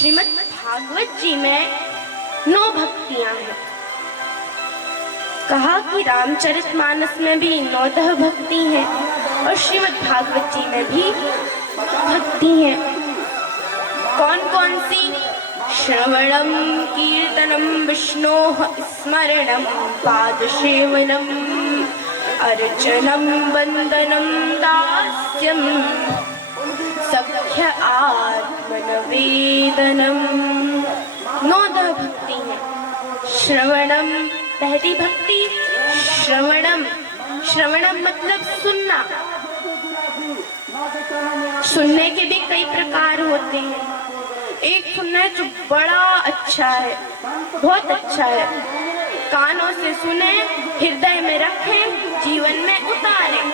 श्रीमद् भागवत जी में 9 भक्तियां हैं। कहा कि रामचरितमानस में भी 9 भक्ति हैं और श्रीमद् भागवत जी में भी भक्ति हैं। कौन कौन सी? श्रवणम कीर्तनम विष्णोः स्मरणम पादसेवनम अर्चनम वंदनम दास्यम सख्य आत्मनिवेदनम। 9 भक्ति है। श्रवणम पहली भक्ति श्रवणम। श्रवणम मतलब सुनना। सुनने के भी कई प्रकार होते हैं। एक सुनना है जो बड़ा अच्छा है, बहुत अच्छा है, कानों से सुने, हृदय में रखें, जीवन में उतारें।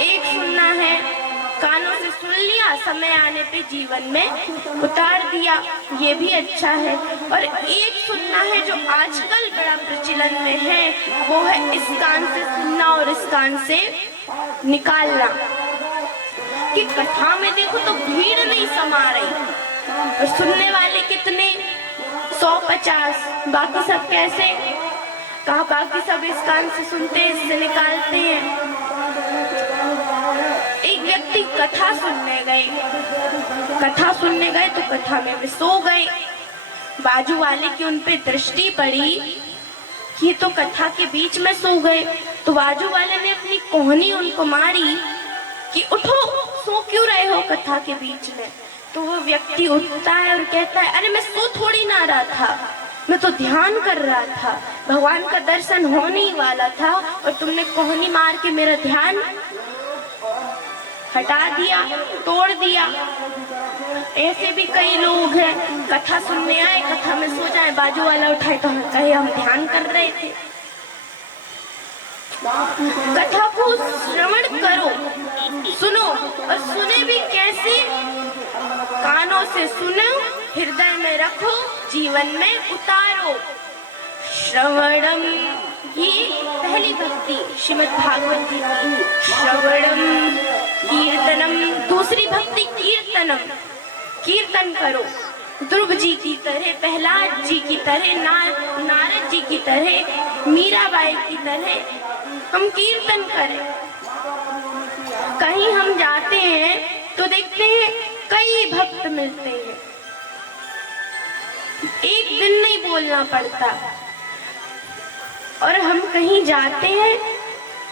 एक सुनना है कानों से सुन लिया, समय आने पे जीवन में उतार दिया, ये भी अच्छा है। और एक सुनना है जो आजकल बड़ा प्रचलन में है, वो है इस कान से सुनना और इस कान से निकालना। कि कथा में देखो तो भीड़ नहीं समा रही और सुनने वाले कितने 150, बाकी सब कैसे? कहा बाकी सब इस कान से सुनते हैं, इससे निकालते हैं। एक व्यक्ति कथा सुनने गए तो कथा में वे सो गए। बाजू वाले की उन पे दृष्टि पड़ी कि तो कथा के बीच में सो गए, तो बाजू वाले ने अपनी कोहनी उनको मारी कि उठो, सो क्यों रहे हो कथा के बीच में? तो वो व्यक्ति उठता है और कहता है, अरे मैं सो थोड़ी ना रहा था, मैं तो ध्यान कर रहा था, भगवान का दर्शन होने ही वाला था और तुमने कोहनी मार के मेरा ध्यान हटा दिया, तोड़ दिया। ऐसे भी कई लोग हैं, कथा सुनने आए, कथा में सो जाए, बाजू वाला उठाए तो कहे हम ध्यान कर रहे थे। कथा को श्रवण करो, सुनो, और सुने भी कैसे? कानों से सुनो, हृदय में रखो, जीवन में उतारो। श्रवणम, ये पहली भक्ति श्रीमद् भागवत जी की। श्रवणम कीर्तनम, दूसरी भक्ति कीर्तनम, कीर्तन करो। ध्रुव जी की तरह, प्रहलाद जी की तरह, नारद जी की तरह, मीराबाई की तरह हम कीर्तन करें। कहीं हम जाते हैं तो देखते हैं कई भक्त मिलते हैं, एक दिन नहीं बोलना पड़ता। और हम कहीं जाते हैं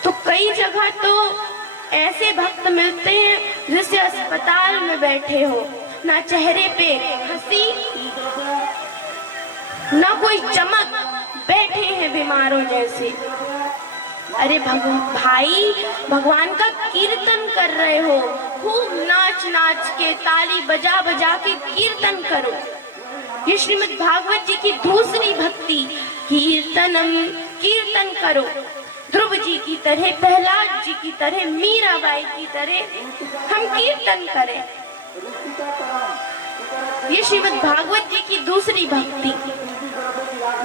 तो कई जगह तो ऐसे भक्त मिलते हैं जैसे अस्पताल में बैठे हो, ना चेहरे पे हंसी, ना कोई चमक, बैठे हैं बीमारों जैसे। अरे भाई, भगवान का कीर्तन कर रहे हो, खूब नाच नाच के, ताली बजा बजा के कीर्तन करो। ये श्रीमद् भागवत जी की दूसरी भक्ति, कीर्तनम, कीर्तन करो। ध्रुव जी की तरह, प्रहलाद जी की तरह, मीराबाई की तरह हम कीर्तन करें। ये श्रीमद् भागवत जी की दूसरी भक्ति,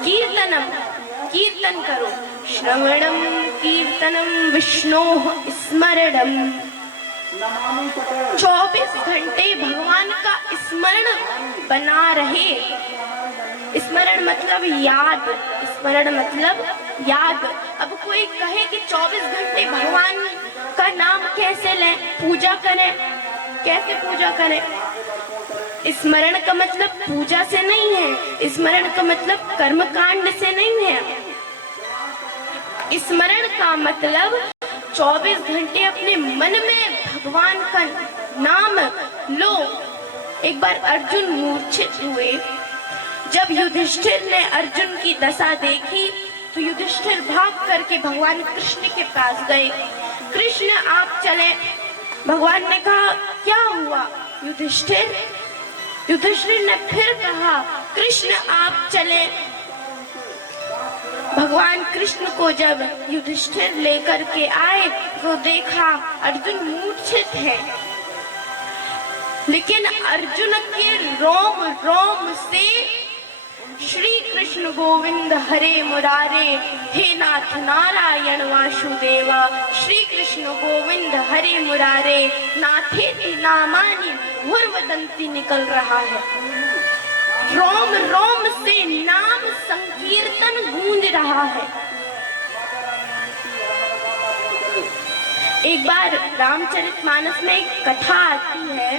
कीर्तनम, कीर्तन करो। श्रवणम कीर्तनम विष्णोः स्मरणम, 24 घंटे भगवान का स्मरण बना रहे। स्मरण मतलब याद, स्मरण मतलब याद। अब कोई कहे कि 24 घंटे भगवान का नाम कैसे लें, पूजा करें, कैसे पूजा करें? स्मरण का मतलब पूजा से नहीं है, स्मरण का मतलब कर्मकांड से नहीं है। स्मरण का मतलब 24 घंटे अपने मन में भगवान का नाम लो। एक बार अर्जुन मूर्छित हुए, जब युधिष्ठिर ने अर्जुन की दशा देखी तो युधिष्ठिर भाग करके भगवान कृष्ण के पास गए। कृष्ण आप चले। भगवान ने कहा क्या हुआ युधिष्ठिर? युधिष्ठिर ने फिर कहा कृष्ण आप चले। भगवान कृष्ण को जब युधिष्ठिर लेकर के आए तो देखा अर्जुन मूर्छित है, लेकिन अर्जुन के रोम रोम से श्री कृष्ण गोविंद हरे मुरारे, हे नाथ नारायण वासुदेवा, श्री कृष्ण गोविंद हरे मुरारे, नाथेति नामानि भूर्वदंती निकल रहा है। रोम रोम से नाम संकीर्तन गूंज रहा है। एक बार रामचरितमानस में एक कथा आती है,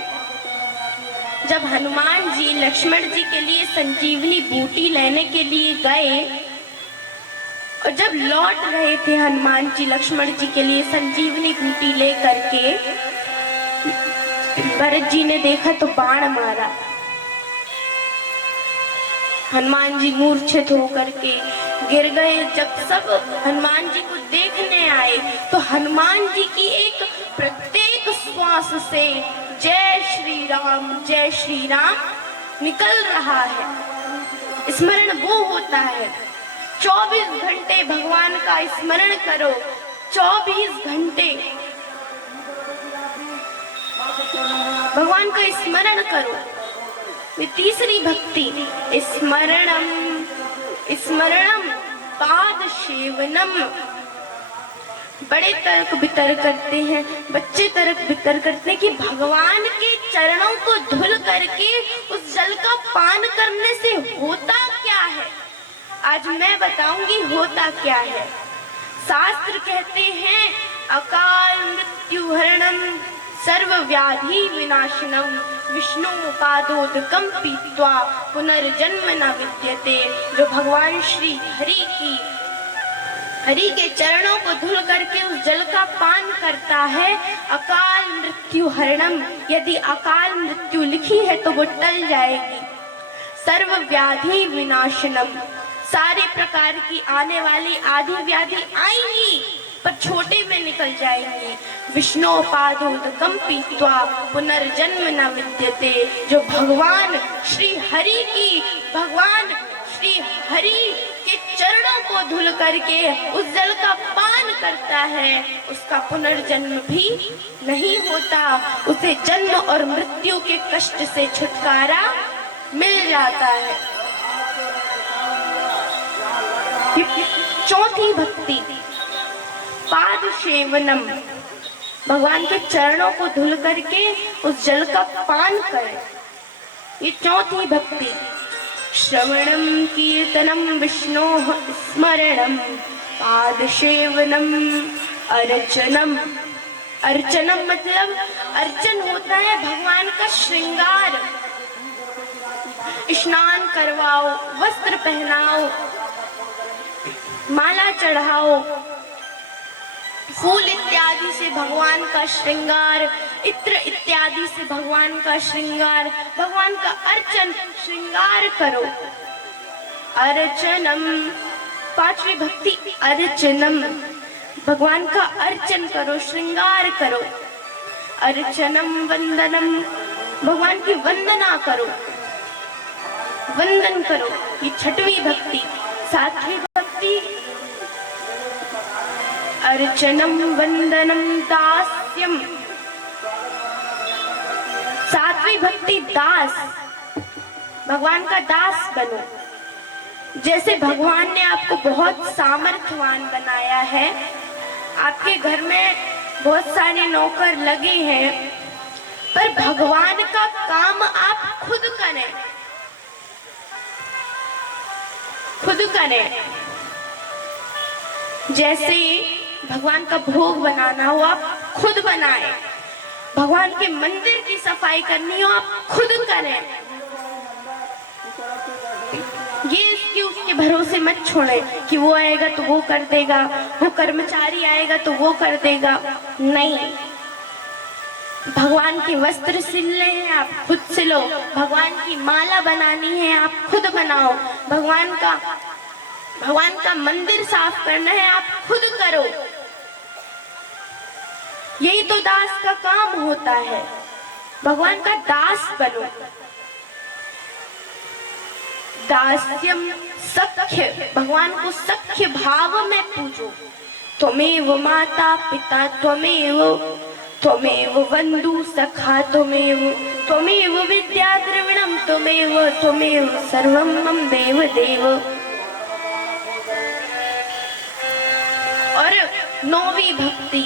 जब हनुमान जी लक्ष्मण जी के लिए संजीवनी बूटी लेने के लिए गए और जब लौट रहे थे हनुमान जी लक्ष्मण जी के लिए संजीवनी बूटी ले करके, भरत जी ने देखा तो बाण मारा। हनुमान जी मूर्छित होकर के गिर गए। जब सब हनुमान जी को देखने आए तो हनुमान जी की एक प्रत्येक श्वास से जय श्री राम निकल रहा है। स्मरण वो होता है, 24 घंटे भगवान का स्मरण करो, 24 घंटे भगवान का स्मरण करो। तीसरी भक्ति स्मरणम पाद सेवनम। बड़े तर्क बितर करते हैं, बच्चे तर्क बितर करते हैं कि भगवान के चरणों को धुल करके उस जल का पान करने से होता क्या है। आज मैं बताऊंगी होता क्या है। शास्त्र कहते हैं अकाल मृत्यु हरणम सर्व व्याधि विनाशनम विष्णु पादोदकम पीत्वा पुनर्जन्म न विद्यते। जो भगवान श्री हरि के चरणों को धुल करके उस जल का पान करता है, अकाल मृत्यु हरणम, यदि अकाल मृत्यु लिखी है तो वो टल जाएगी। सर्व व्याधि विनाशनम, सारे प्रकार की आने वाली आदि व्याधि आएंगी पर छोटे में निकल जाएंगी। विष्णु पादोदकम पीत्वा पुनर्जन्म न विद्यते। जो भगवान श्री हरि के चरणों को धुल करके उस जल का पान करता है, उसका पुनर्जन्म भी नहीं होता। उसे जन्म और मृत्यु के कष्ट से छुटकारा मिल जाता है। चौथी भक्ति पाद सेवनम, भगवान के चरणों को धुल करके उस जल का पान करें, ये चौथी भक्ति। श्रवणम कीर्तनम विष्णोः स्मरणम पाद सेवनम अर्चनम। अर्चनम मतलब अर्चन होता है भगवान का श्रृंगार। स्नान करवाओ, वस्त्र पहनाओ, माला चढ़ाओ, फूल इत्यादि से भगवान का श्रृंगार, इत्र इत्यादि से भगवान का श्रृंगार, भगवान का अर्चन श्रृंगार करो। अर्चनम, पांचवी भक्ति अर्चनम, भगवान का अर्चन करो, श्रृंगार करो। अर्चनम वंदनम, भगवान की वंदना करो, वंदन करो, ये छठवीं भक्ति। सातवीं भक्ति अर्चनम वंदनम दास्यम, सातवीं भक्ति दास, भगवान का दास बनो। जैसे भगवान ने आपको बहुत सामर्थ्यवान बनाया है, आपके घर में बहुत सारे नौकर लगे हैं, पर भगवान का काम आप खुद करें, खुद करें। जैसे भगवान का भोग बनाना हो आप खुद बनाएं, भगवान के मंदिर की सफाई करनी हो आप खुद करें। ये इसके उसके भरोसे मत छोड़े कि वो आएगा तो वो कर देगा, वो कर्मचारी आएगा तो वो कर देगा। नहीं, भगवान के वस्त्र सिलने हैं आप खुद सिलो, भगवान की माला बनानी है आप खुद बनाओ, भगवान का मंदिर साफ करना है आप खुद करो। यही तो दास का काम होता है, भगवान का दास बनो। दास्यम सख्य, भगवान को सख्य भाव में पूजो। त्वमेव माता पिता त्वमेव बंधु सखा त्वमेव विद्या द्रविणम त्वमेव सर्वं मम देव देव। और नौवीं भक्ति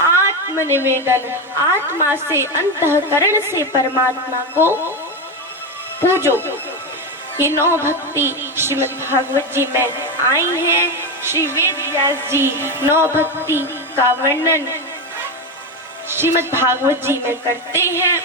आत्मनिवेदन, आत्मा से अंतःकरण से परमात्मा को पूजो। ये 9 भक्ति श्रीमद् भागवत जी में आई हैं। श्री वेद व्यास जी 9 भक्ति का वर्णन श्रीमद् भागवत जी में करते हैं।